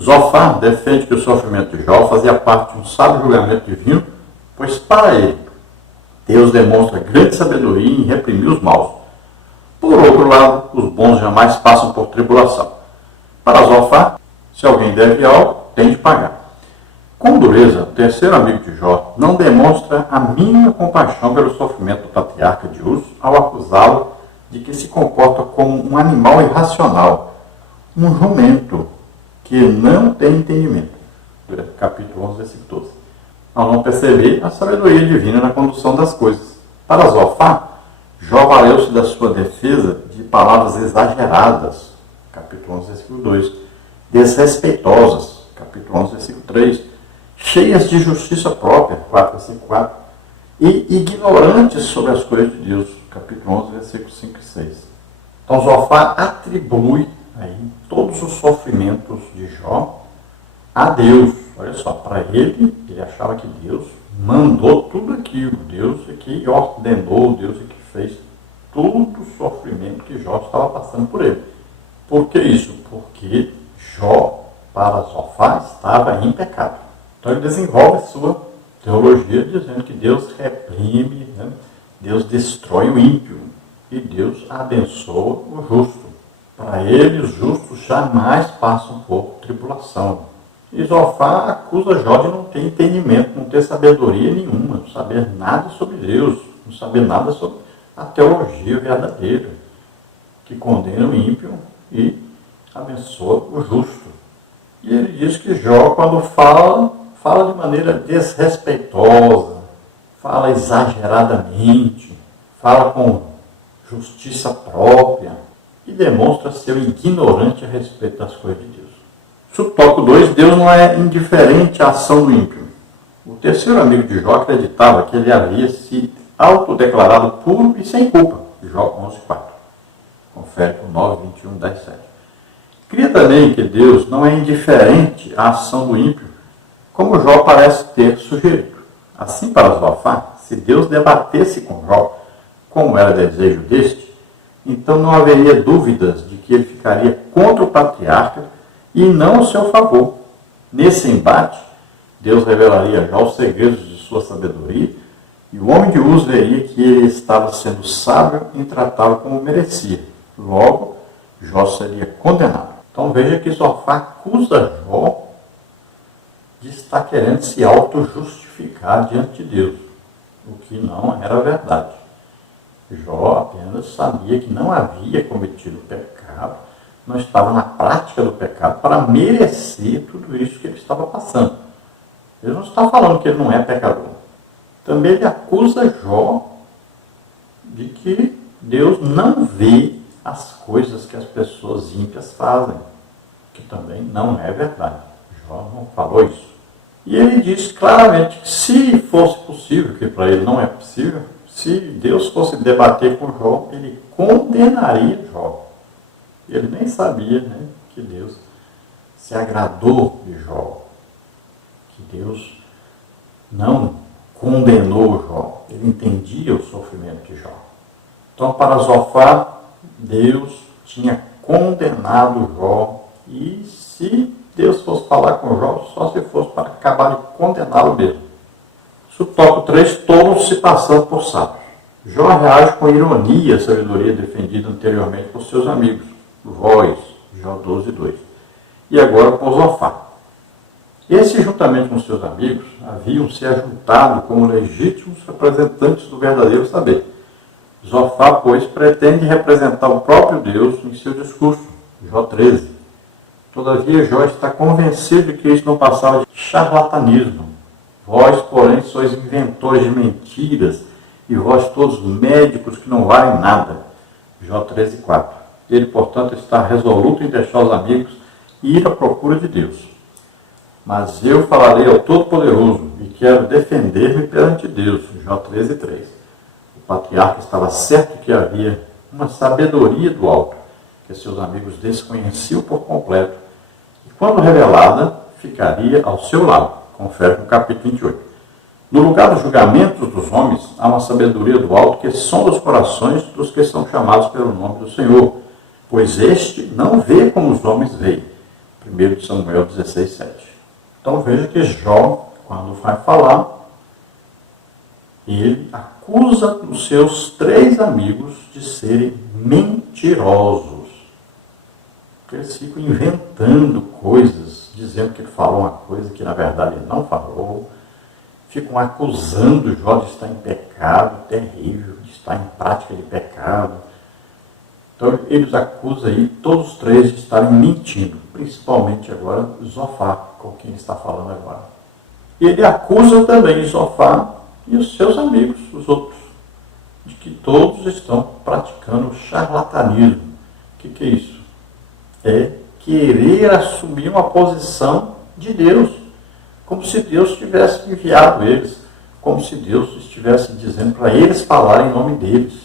Zofar defende que o sofrimento de Jó fazia parte de um sábio julgamento divino, pois para ele, Deus demonstra grande sabedoria em reprimir os maus. Por outro lado, os bons jamais passam por tribulação. Para Zofar, se alguém deve algo, tem de pagar. Com dureza, o terceiro amigo de Jó não demonstra a mínima compaixão pelo sofrimento do patriarca de Uz ao acusá-lo de que se comporta como um animal irracional, um jumento que não tem entendimento. Capítulo 11, versículo 12. Ao não perceber a sabedoria divina na condução das coisas. Para Zofar, Jó valeu-se da sua defesa de palavras exageradas, capítulo 11, versículo 2, desrespeitosas, capítulo 11, versículo 3, cheias de justiça própria, 4, versículo 4, e ignorantes sobre as coisas de Deus, capítulo 11, versículos 5 e 6. Então Zofar atribui aí todos os sofrimentos de Jó a Deus. Olha só, para ele achava que Deus mandou tudo aquilo, Deus é que ordenou, Deus é que fez todo o sofrimento que Jó estava passando por ele. Por que isso? Porque Jó, para Zofar, estava em pecado. Então ele desenvolve sua teologia dizendo que Deus reprime, Deus destrói o ímpio e Deus abençoa o justo. Para ele, os justos jamais passam por tribulação. E Zofar acusa Jó de não ter entendimento, não ter sabedoria nenhuma, não saber nada sobre Deus, não saber nada sobre a teologia verdadeira, que condena o ímpio e abençoa o justo. E ele diz que Jó, quando fala de maneira desrespeitosa, fala exageradamente, fala com justiça própria e demonstra ser ignorante a respeito das coisas de Deus. Subtópico 2, Deus não é indiferente à ação do ímpio. O terceiro amigo de Jó acreditava que ele havia se autodeclarado puro e sem culpa. Jó 11:4. Confere com 9, 21, 10, 7. Cria também que Deus não é indiferente à ação do ímpio, como Jó parece ter sugerido. Assim, para Zofar, se Deus debatesse com Jó, como era desejo deste, então não haveria dúvidas de que ele ficaria contra o patriarca e não ao seu favor. Nesse embate, Deus revelaria a Jó os segredos de sua sabedoria, e o homem de Uz veria que ele estava sendo sábio em tratá-lo como merecia. Logo, Jó seria condenado. Então veja que Zofar acusa Jó de estar querendo se auto-justificar diante de Deus, o que não era verdade. Jó apenas sabia que não havia cometido pecado, não estava na prática do pecado para merecer tudo isso que ele estava passando. Ele não está falando que ele não é pecador. Também ele acusa Jó de que Deus não vê as coisas que as pessoas ímpias fazem, que também não é verdade. Jó não falou isso. E ele diz claramente que se fosse possível, que para ele não é possível, se Deus fosse debater com Jó, ele condenaria Jó. Ele nem sabia, que Deus se agradou de Jó, que Deus não condenou Jó, ele entendia o sofrimento de Jó. Então, para Zofar, Deus tinha condenado Jó, e se Deus fosse falar com Jó, só se fosse para acabar de condená-lo mesmo. Subtópico 3, tolos se passando por sábios. Jó reage com ironia à sabedoria defendida anteriormente por seus amigos. Voz, Jó 12:2. E agora por Zofar. Esses, juntamente com seus amigos, haviam se ajuntado como legítimos representantes do verdadeiro saber. Zofar, pois, pretende representar o próprio Deus em seu discurso, Jó 13. Todavia, Jó está convencido de que isso não passava de charlatanismo. Vós, porém, sois inventores de mentiras, e vós todos médicos que não valem nada. Jó 13:4. Ele, portanto, está resoluto em deixar os amigos e ir à procura de Deus. Mas eu falarei ao Todo-Poderoso e quero defender-me perante Deus. Jó 13:3. O patriarca estava certo que havia uma sabedoria do alto, que seus amigos desconheciam por completo, e quando revelada, ficaria ao seu lado. Confere no capítulo 28. No lugar dos julgamentos dos homens, há uma sabedoria do alto que sonda os corações dos que são chamados pelo nome do Senhor, pois este não vê como os homens veem. 1 Samuel 16:7. Então veja que Jó, quando vai falar, ele acusa os seus 3 amigos de serem mentirosos. Eles ficam inventando coisas, dizendo que ele falou uma coisa que na verdade ele não falou. Ficam acusando Jó de estar em pecado terrível, de estar em prática de pecado. Então eles acusam aí todos os 3 de estarem mentindo, principalmente agora Zofar, com quem ele está falando agora. E ele acusa também Zofar e os seus amigos, os outros, de que todos estão praticando charlatanismo. O que é isso? É querer assumir uma posição de Deus, como se Deus tivesse enviado eles, como se Deus estivesse dizendo para eles falarem em nome deles.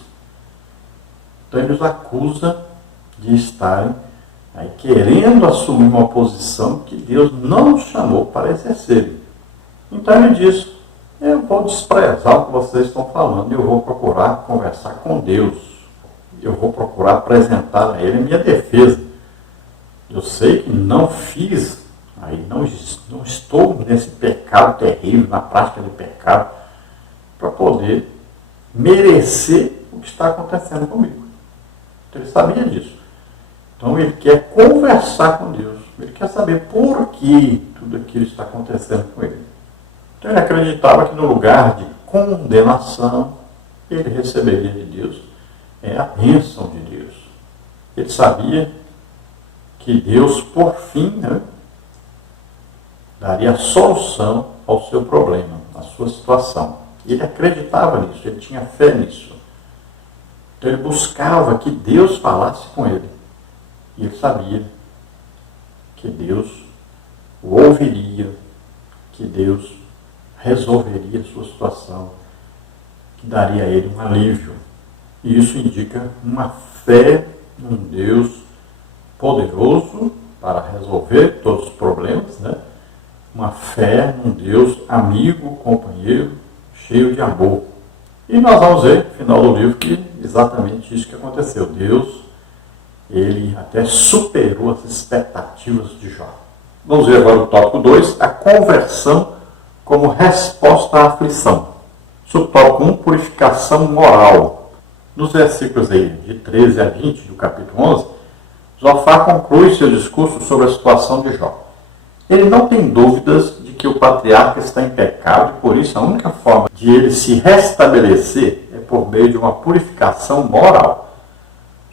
Então ele os acusa de estarem aí querendo assumir uma posição que Deus não os chamou para exercerem. Então ele diz: eu vou desprezar o que vocês estão falando, eu vou procurar conversar com Deus, eu vou procurar apresentar a Ele a minha defesa. Eu sei que não fiz, aí não estou nesse pecado terrível, na prática de pecado, para poder merecer o que está acontecendo comigo. Então ele sabia disso. Então ele quer conversar com Deus, ele quer saber por que tudo aquilo está acontecendo com ele. Então ele acreditava que no lugar de condenação, ele receberia de Deus a bênção de Deus. Ele sabia que Deus, por fim, daria solução ao seu problema, à sua situação. Ele acreditava nisso, ele tinha fé nisso. Então ele buscava que Deus falasse com ele. E ele sabia que Deus o ouviria, que Deus resolveria a sua situação, que daria a ele um alívio. E isso indica uma fé num Deus poderoso para resolver todos os problemas, Uma fé num Deus amigo, companheiro, cheio de amor. E nós vamos ver, no final do livro, que exatamente isso que aconteceu. Deus, ele até superou as expectativas de Jó. Vamos ver agora o tópico 2, a conversão como resposta à aflição. Subtópico 1, purificação moral. Nos versículos aí de 13 a 20 do capítulo 11, Zofar conclui seu discurso sobre a situação de Jó. Ele não tem dúvidas de que o patriarca está em pecado e por isso a única forma de ele se restabelecer é por meio de uma purificação moral.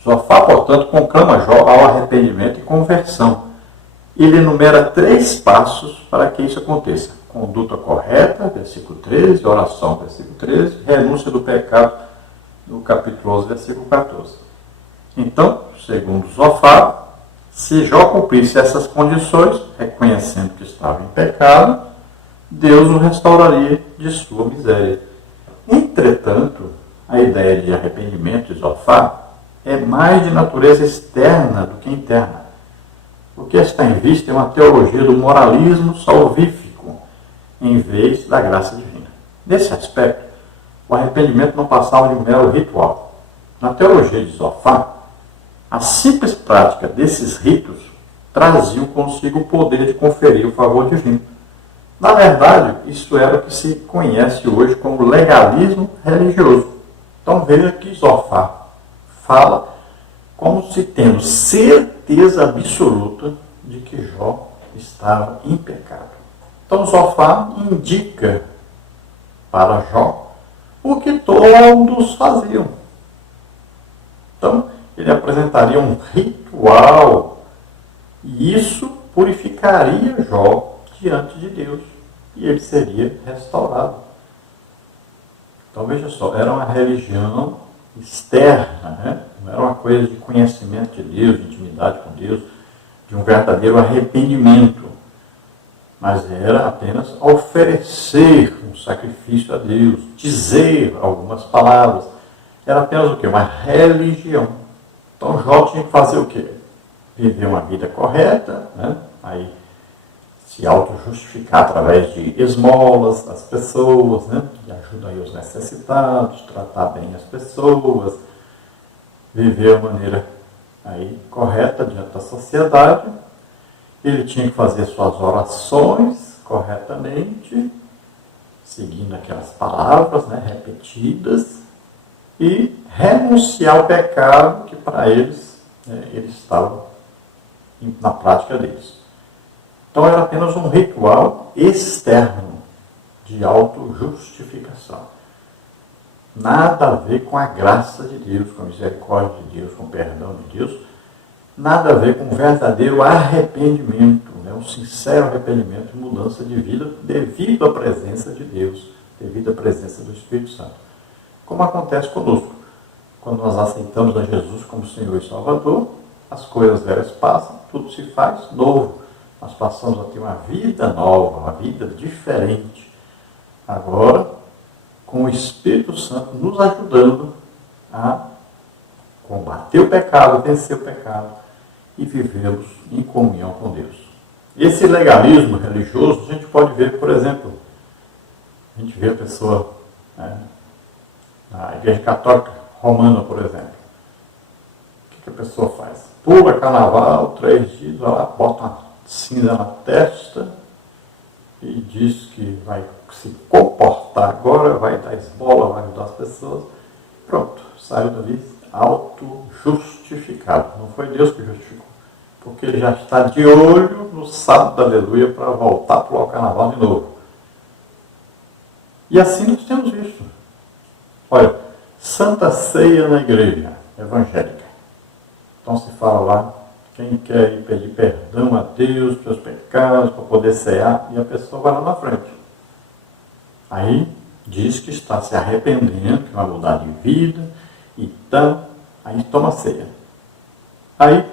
Zofar, portanto, conclama Jó ao arrependimento e conversão. Ele enumera 3 passos para que isso aconteça. Conduta correta, versículo 13, oração, versículo 13, renúncia do pecado, no capítulo 11, versículo 14. Então, segundo Zofar, se Jó cumprisse essas condições, reconhecendo que estava em pecado, Deus o restauraria de sua miséria. Entretanto, a ideia de arrependimento de Zofar é mais de natureza externa do que interna. O que está em vista é uma teologia do moralismo salvífico, em vez da graça divina. Nesse aspecto, o arrependimento não passava de um mero ritual. Na teologia de Zofar, a simples prática desses ritos traziam consigo o poder de conferir o favor divino. Na verdade, isso era o que se conhece hoje como legalismo religioso. Então veja que Zofar fala como se tendo certeza absoluta de que Jó estava em pecado. Então Zofar indica para Jó o que todos faziam. Então, ele apresentaria um ritual e isso purificaria Jó diante de Deus e ele seria restaurado. Então veja só, era uma religião externa, não era uma coisa de conhecimento de Deus, de intimidade com Deus, de um verdadeiro arrependimento, mas era apenas oferecer um sacrifício a Deus, dizer algumas palavras. Era apenas o quê? Uma religião. Então Jó tinha que fazer o quê? Viver uma vida correta, Aí se auto-justificar através de esmolas das pessoas, de ajuda aí os necessitados, tratar bem as pessoas, viver de maneira aí correta diante da sociedade ele tinha que fazer suas orações corretamente, seguindo aquelas palavras, né, repetidas, e renunciar ao pecado que para eles, né, eles estavam na prática deles. Então era apenas um ritual externo de autojustificação. Nada a ver com a graça de Deus, com a misericórdia de Deus, com o perdão de Deus. Nada a ver com um verdadeiro arrependimento, né? Um sincero arrependimento e mudança de vida devido à presença de Deus, devido à presença do Espírito Santo. Como acontece conosco. Quando nós aceitamos a Jesus como Senhor e Salvador, as coisas velhas passam, tudo se faz novo. Nós passamos a ter uma vida nova, uma vida diferente. Agora, com o Espírito Santo nos ajudando a combater o pecado, vencer o pecado e vivermos em comunhão com Deus. Esse legalismo religioso a gente pode ver, por exemplo, a gente vê a pessoa, né, na Igreja Católica Romana, por exemplo. O que a pessoa faz? Pula carnaval, 3 dias, vai lá, bota uma cinza na testa e diz que vai se comportar agora, vai dar esmola, vai ajudar as pessoas. Pronto, saiu dali auto-justificado. Não foi Deus que justificou, porque ele já está de olho no sábado da aleluia para voltar para o carnaval de novo. E assim nós temos visto. Olha, Santa Ceia na igreja evangélica. Então se fala lá, quem quer ir pedir perdão a Deus pelos pecados, para poder cear, e a pessoa vai lá na frente. Aí diz que está se arrependendo, que vai mudar de vida, então, aí toma ceia. Aí,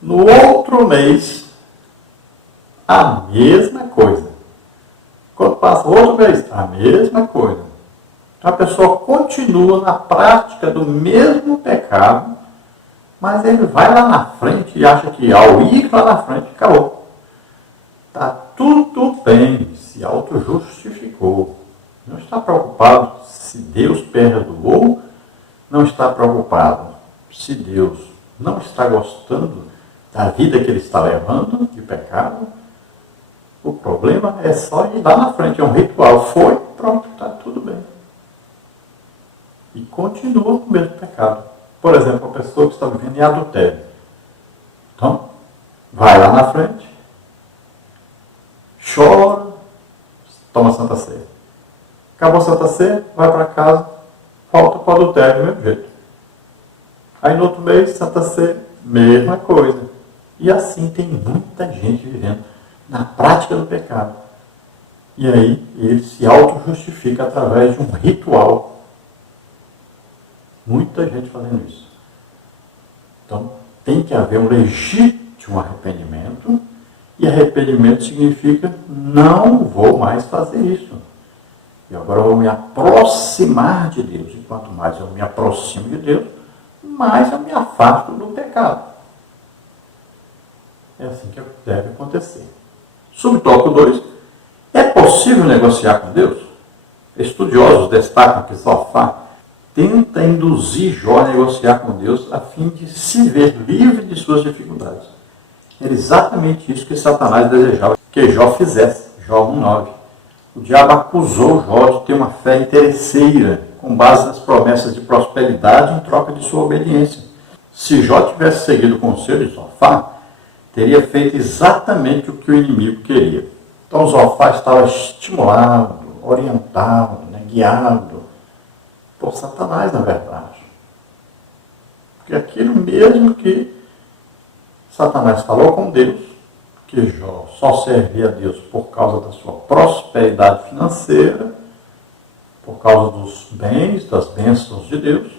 no outro mês, a mesma coisa. Quando passa outro mês, a mesma coisa. Então a pessoa continua na prática do mesmo pecado, mas ele vai lá na frente e acha que ao ir lá na frente, acabou. Está tudo bem, se auto-justificou. Não está preocupado se Deus perdoou, não está preocupado se Deus não está gostando da vida que ele está levando, de pecado. O problema é só ir lá na frente, é um ritual. Foi, pronto, está tudo bem. E continua com o mesmo pecado. Por exemplo, a pessoa que está vivendo em adultério. Então, vai lá na frente, chora, toma Santa Ceia. Acabou a Santa Ceia, vai para casa, volta para o adultério do mesmo jeito. Aí no outro mês, Santa Ceia, mesma coisa. E assim tem muita gente vivendo na prática do pecado. E aí ele se auto-justifica através de um ritual. Muita gente fazendo isso. Então, tem que haver um legítimo arrependimento, e arrependimento significa não vou mais fazer isso. E agora eu vou me aproximar de Deus. E quanto mais eu me aproximo de Deus, mais eu me afasto do pecado. É assim que deve acontecer. Subtópico 2. É possível negociar com Deus? Estudiosos destacam que Zofar tenta induzir Jó a negociar com Deus a fim de se ver livre de suas dificuldades. Era exatamente isso que Satanás desejava que Jó fizesse. Jó 1,9. O diabo acusou Jó de ter uma fé interesseira, com base nas promessas de prosperidade em troca de sua obediência. Se Jó tivesse seguido o conselho de Zofar, teria feito exatamente o que o inimigo queria. Então Zofar estava estimulado, orientado, né, guiado por Satanás, na verdade. Porque aquilo mesmo que Satanás falou com Deus, que Jó só servia a Deus por causa da sua prosperidade financeira, por causa dos bens, das bênçãos de Deus,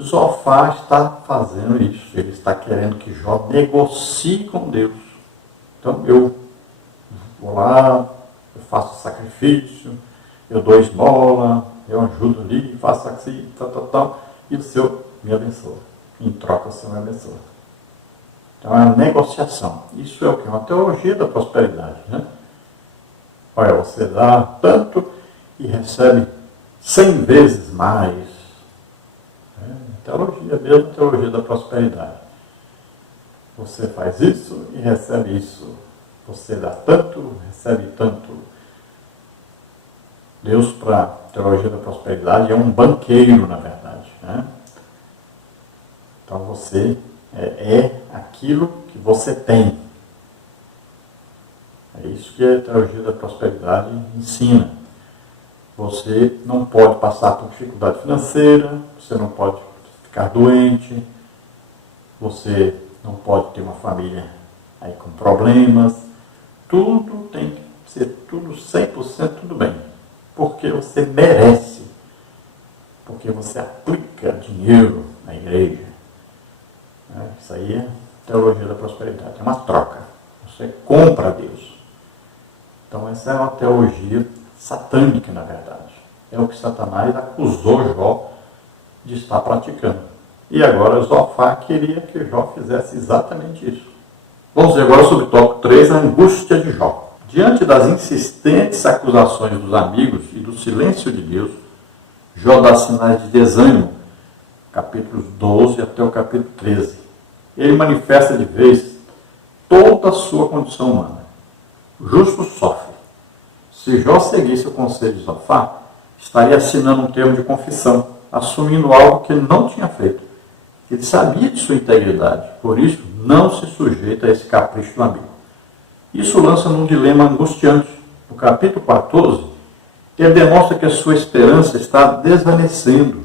Zofar está fazendo isso. Ele está querendo que Jó negocie com Deus. Então eu vou lá, eu faço sacrifício, eu dou esmola, eu ajudo ali, faço assim, tal, e o Senhor me abençoa. Em troca o Senhor me abençoa. Então é uma negociação. Isso é o que? Uma teologia da prosperidade, né? Olha, você dá tanto e recebe 100 vezes mais. Teologia mesmo, teologia da prosperidade. Você faz isso e recebe isso. Você dá tanto, recebe tanto. Deus, para a teologia da prosperidade, é um banqueiro, na verdade, né? Então você é aquilo que você tem. É isso que a teologia da prosperidade ensina. Você não pode passar por dificuldade financeira, você não pode ficar doente, você não pode ter uma família aí com problemas. Tudo tem que ser tudo 100% tudo bem. Porque você merece. Porque você aplica dinheiro na igreja. Isso aí é teologia da prosperidade. É uma troca. Você compra Deus. Então essa é uma teologia satânica, na verdade. É o que Satanás acusou Jó de estar praticando. E agora Zofar queria que Jó fizesse exatamente isso. Vamos ver agora sobre o tópico 3, a angústia de Jó. Diante das insistentes acusações dos amigos e do silêncio de Deus, Jó dá sinais de desânimo, capítulos 12 até o capítulo 13. Ele manifesta de vez toda a sua condição humana. O justo sofre. Se Jó seguisse o conselho de Zofar, estaria assinando um termo de confissão, assumindo algo que ele não tinha feito. Ele sabia de sua integridade, por isso não se sujeita a esse capricho do amigo. Isso lança num dilema angustiante. No capítulo 14, ele demonstra que a sua esperança está desvanecendo,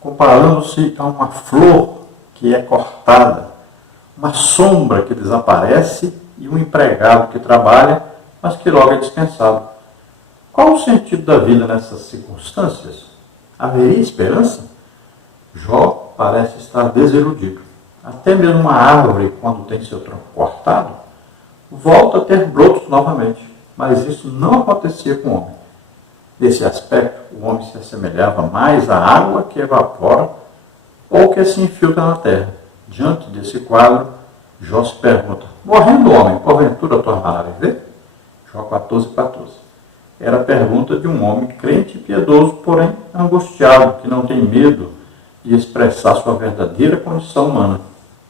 comparando-se a uma flor que é cortada, uma sombra que desaparece e um empregado que trabalha, mas que logo é dispensado. Qual o sentido da vida nessas circunstâncias? Haveria esperança? Jó parece estar desiludido. Até mesmo uma árvore, quando tem seu tronco cortado, volta a ter brotos novamente. Mas isso não acontecia com o homem. Nesse aspecto, o homem se assemelhava mais à água que evapora ou que se infiltra na terra. Diante desse quadro, Jó se pergunta: morrendo o homem, porventura tornará a viver? Jó 14:14. Era a pergunta de um homem crente e piedoso, porém angustiado, que não tem medo de expressar sua verdadeira condição humana.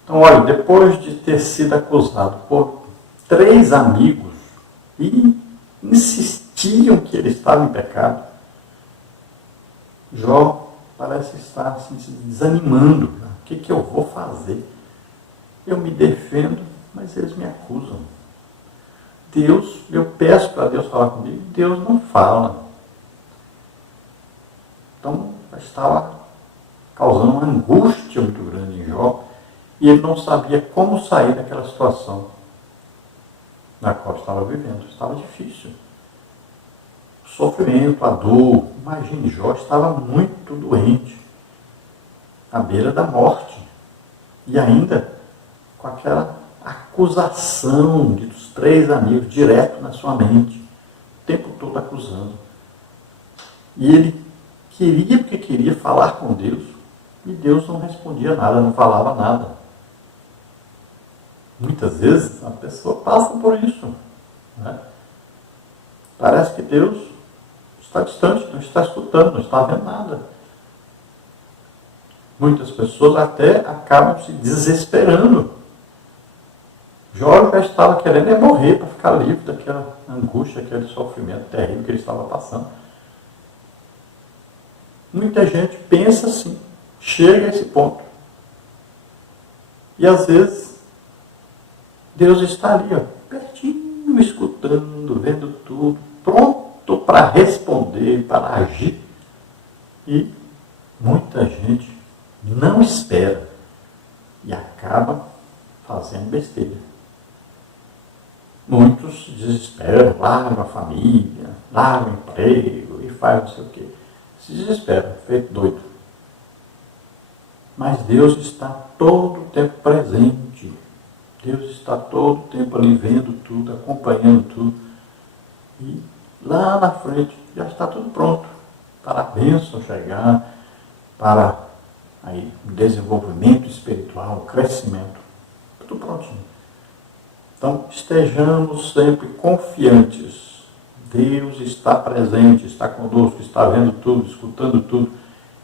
Então, olha, depois de ter sido acusado por 3 amigos e insistiam que ele estava em pecado, Jó parece estar assim, se desanimando. O que eu vou fazer? Eu me defendo, mas eles me acusam. Deus, eu peço para Deus falar comigo, Deus não fala. Então, estava causando uma angústia muito grande em Jó, e ele não sabia como sair daquela situação na qual estava vivendo. Estava difícil. O sofrimento, a dor. Imagine, Jó estava muito doente, à beira da morte, e ainda com aquela acusação dos 3 amigos direto na sua mente, o tempo todo acusando. E ele queria, porque queria falar com Deus, e Deus não respondia nada, não falava nada. Muitas vezes a pessoa passa por isso, né? Parece que Deus está distante, não está escutando, não está vendo nada. Muitas pessoas até acabam se desesperando. Jó já estava querendo morrer para ficar livre daquela angústia, aquele sofrimento terrível que ele estava passando. Muita gente pensa assim, chega a esse ponto. E às vezes Deus está ali, pertinho, escutando, vendo tudo, pronto para responder, para agir. E muita gente não espera e acaba fazendo besteira. Muitos se desesperam, largam a família, largam o emprego e fazem não sei o quê. Se desesperam, feito doido. Mas Deus está todo o tempo presente. Deus está todo o tempo ali vendo tudo, acompanhando tudo. E lá na frente já está tudo pronto para a bênção chegar, para aí, o desenvolvimento espiritual, o crescimento. Tudo prontinho. Então, estejamos sempre confiantes. Deus está presente, está conosco, está vendo tudo, escutando tudo,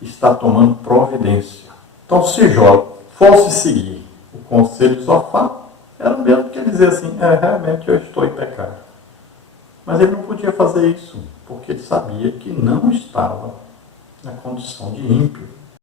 está tomando providência. Então, se Jó fosse seguir o conselho de Zofar, era o mesmo que ele dizia assim, realmente eu estou em pecado. Mas ele não podia fazer isso, porque ele sabia que não estava na condição de ímpio.